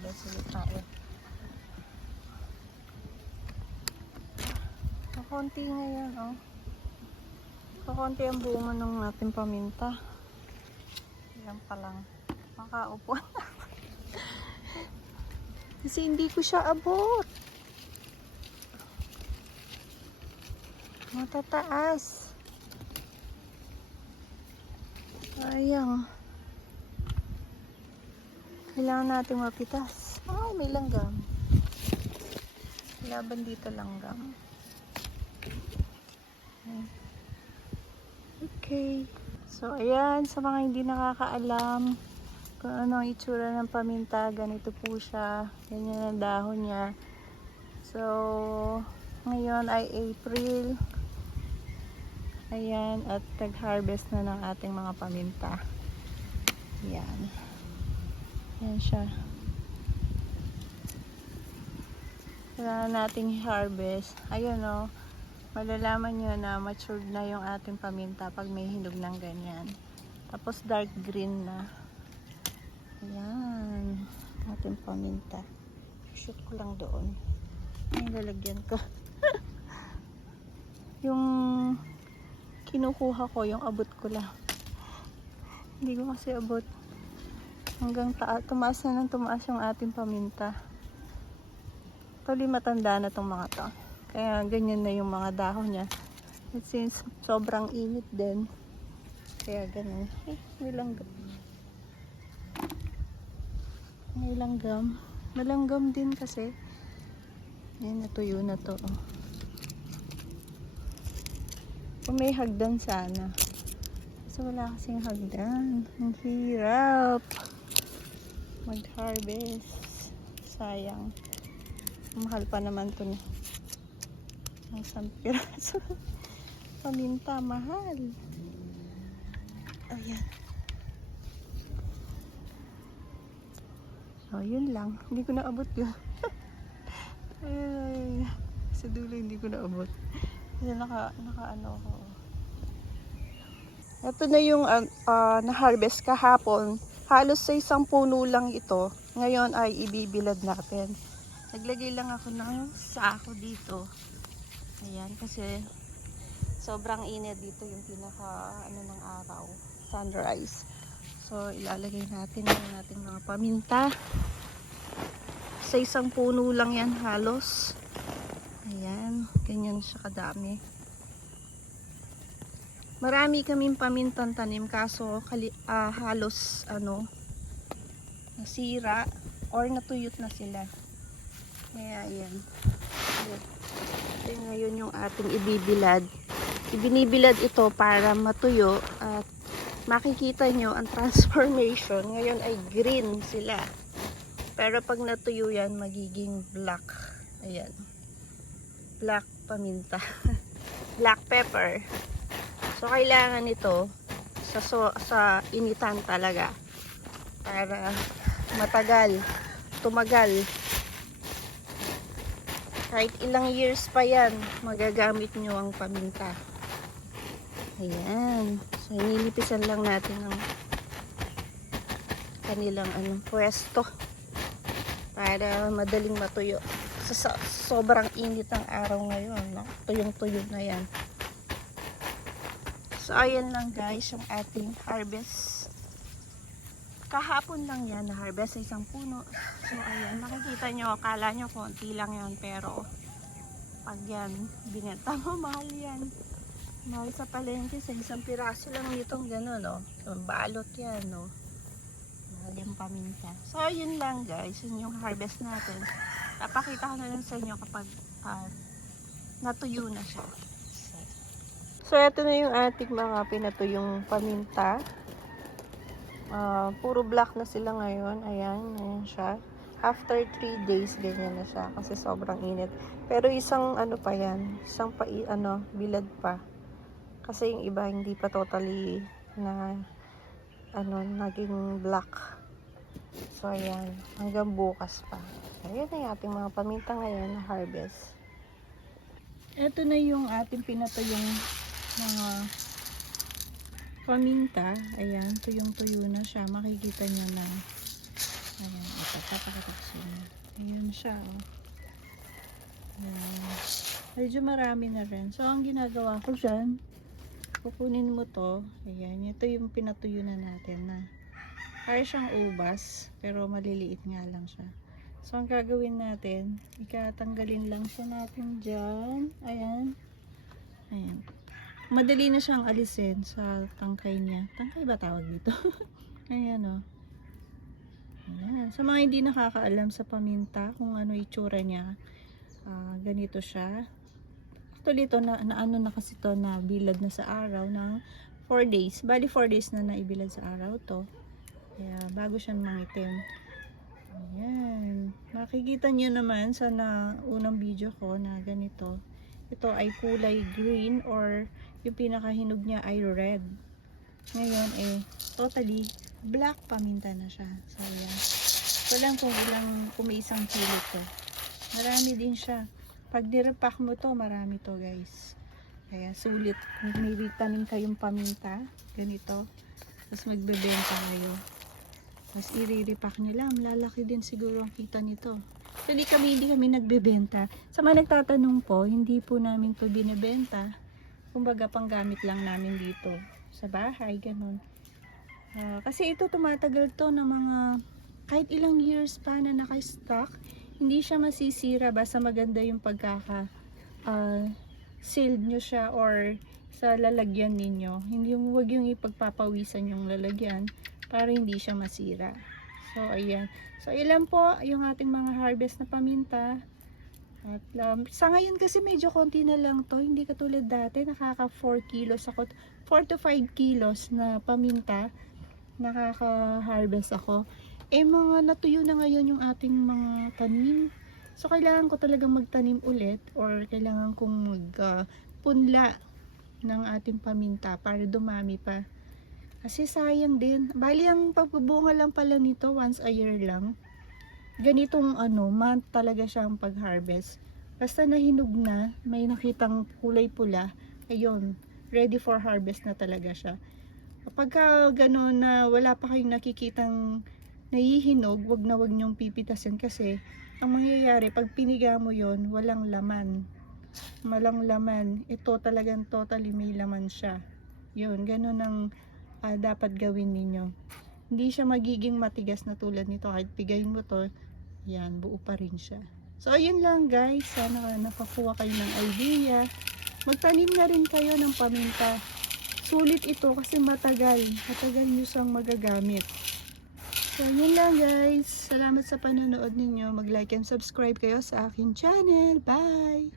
Harvest ulit tayo. Kakunti ngayon, oh. Kakunti ang bunga ng ating paminta. Ilan pa lang. Makaupo na. Kasi hindi ko siya abot. Matataas. Sayang. Kailangan natin mapitas. Oh, may langgam. Laban dito langgam. Okay. So, ayan. Sa mga hindi nakakaalam kung ano ang itsura ng paminta, ganito po siya. Ganyan ang dahon niya. So, ngayon ay April. Ayan, at tag-harvest na ng ating mga paminta. Ayan. Ayan siya. Kailangan nating harvest. Ayun o. malalaman nyo na matured na yung ating paminta pag may hinog ng ganyan. Tapos dark green na. Ayan. Ating paminta. Shoot ko lang doon. Ay, lalagyan ko. yung kinukuha ko, yung abot ko lang. Hindi ko kasi abot. Hanggang taas, tumaas na ng tumaas yung ating paminta. Tuloy matanda na tong mga to. Kaya ganyan na yung mga dahon niya. At since sobrang init din, kaya ganun. Eh, may langgam. May langgam. Malanggam din kasi. Ayan, natuyo na to. Kung may hagdan sana. So wala kasing hagdan. Ang hirap mag-harvest. Sayang. Mahal pa naman to na. Ang isang piraso. Paminta, mahal. Ayan. So, yun lang. Hindi ko naabot yun. Ay, sa dulo hindi ko naabot. Kasi naka, naka ano ako. Ito na yung ah, ah, na-harvest kahapon. Halos sa isang puno lang ito. Ngayon ay ibibilad natin. Naglagay lang ako ng sako dito. Ayan, kasi sobrang init dito yung pinaka ano ng araw. Sunrise. So, ilalagay natin yung ating mga paminta. Sa isang puno lang yan halos. Ayan, ganyan siya kadami. Marami kaming pamintang tanim kaso kali, ah, halos ano nasira or natuyot na sila. Kaya. Ayan. Ito ngayon yung ating ibibilad. Ibinibilad ito para matuyo at makikita nyo ang transformation. Ngayon ay green sila. Pero pag natuyo yan, magiging black. Ayan. Black paminta. black pepper. So, kailangan ito sa, so, sa initan talaga. Para matagal, tumagal. Kahit ilang years pa yan, magagamit nyo ang paminta. Ayan. So, inilipisan lang natin ang kanilang anong pwesto para madaling matuyo. Sa, sa sobrang init ng araw ngayon, no? tuyong-tuyo na yan. So, ayan lang guys, yung ating harvest. Kahapon lang yan na harvest sa isang puno. So, ayan, makikita nyo, akala nyo konti lang yan, pero pag yan, binenta mo, mahal yan. Mahal sa palengke, sa isang piraso lang nitong gano'n, no? So, balot yan, no? Mahal yung paminta. So, yun lang guys, yun yung harvest natin. Papakita ko na lang sa inyo kapag ah, natuyo na siya. So, ito na yung ating mga pinatuyong paminta. Ah, puro black na sila ngayon. Ayan, ayan siya. After 3 days, ganyan na siya. Kasi sobrang init. Pero isang ano pa yan. Isang pa, ano, bilad pa. Kasi yung iba hindi pa totally na ano, naging black. So, ayan. Hanggang bukas pa. Ayan na yung ating mga paminta ngayon na harvest. Ito na yung ating pinatuyong mga paminta. Ayan, tuyong-tuyo na siya. Makikita nyo na. Ayan, papakataksin niya. Ayan siya, oh. Ayan. Medyo marami na rin. So, ang ginagawa ko dyan, kukunin mo to. Ayan, ito yung pinatuyo na natin na kaya siyang ubas, pero maliliit nga lang siya. So, ang gagawin natin, ikatanggalin lang siya natin dyan. Ayan. Ayan. Madali na siyang alisin sa tangkay niya. Tangkay ba tawag dito? Ayan, oh. Ayan. Sa mga hindi nakakaalam sa paminta kung ano itsura niya, ah, ganito siya. Actually, ito na, na ano na kasi to na bilad na sa araw ng 4 days. Bali 4 days na naibilad sa araw to. Kaya bago siya mangitim. Ayan. Makikita niyo naman sa na unang video ko na ganito. Ito ay kulay green or yung pinakahinog niya ay red. Ngayon eh, totally black paminta na siya. So, ayan. Ito lang kung ilang, kung may isang kilo to. Marami din siya. Pag nirepack mo to, marami to guys. Kaya sulit. Kung may tanim kayong paminta, ganito. Tapos magbebenta kayo. Tapos i-repack nyo lang. Lalaki din siguro ang kita nito. Actually kami, hindi kami nagbebenta. Sa mga nagtatanong po, hindi po namin to binibenta. Kumbaga, panggamit lang namin dito. Sa bahay, ganun. Ah, kasi ito tumatagal to ng mga kahit ilang years pa na naka-stock, hindi siya masisira basta maganda yung pagkaka ah, sealed nyo siya or sa lalagyan ninyo. Hindi yung wag yung ipagpapawisan yung lalagyan para hindi siya masira. So ayan. So ilan po yung ating mga harvest na paminta. At um, sa ngayon kasi medyo konti na lang to, hindi katulad dati nakaka 4 kilos ako, 4 to 5 kilos na paminta nakaka-harvest ako. Eh mga natuyo na ngayon yung ating mga tanim. So kailangan ko talagang magtanim ulit or kailangan kong magpunla ng ating paminta para dumami pa. Kasi sayang din. Bali ang pagbubunga lang pala nito once a year lang. Ganitong ano, month talaga siyang pag-harvest. Basta nahinog na, may nakitang kulay pula, ayun, ready for harvest na talaga siya. Kapag gano'n na wala pa kayong nakikitang nahihinog, wag na wag niyong pipitasin kasi ang mangyayari pag piniga mo yon walang laman. Malang laman. Ito talagang totally may laman siya. Yun, gano'n ang ah, dapat gawin ninyo. Hindi siya magiging matigas na tulad nito. Kahit pigayin mo to, yan, buo pa rin siya. So, ayun lang guys. Sana nakakuha kayo ng idea. Magtanim na rin kayo ng paminta. Sulit ito kasi matagal. Matagal nyo siyang magagamit. So, yun lang guys. Salamat sa panonood ninyo. Mag-like and subscribe kayo sa akin channel. Bye!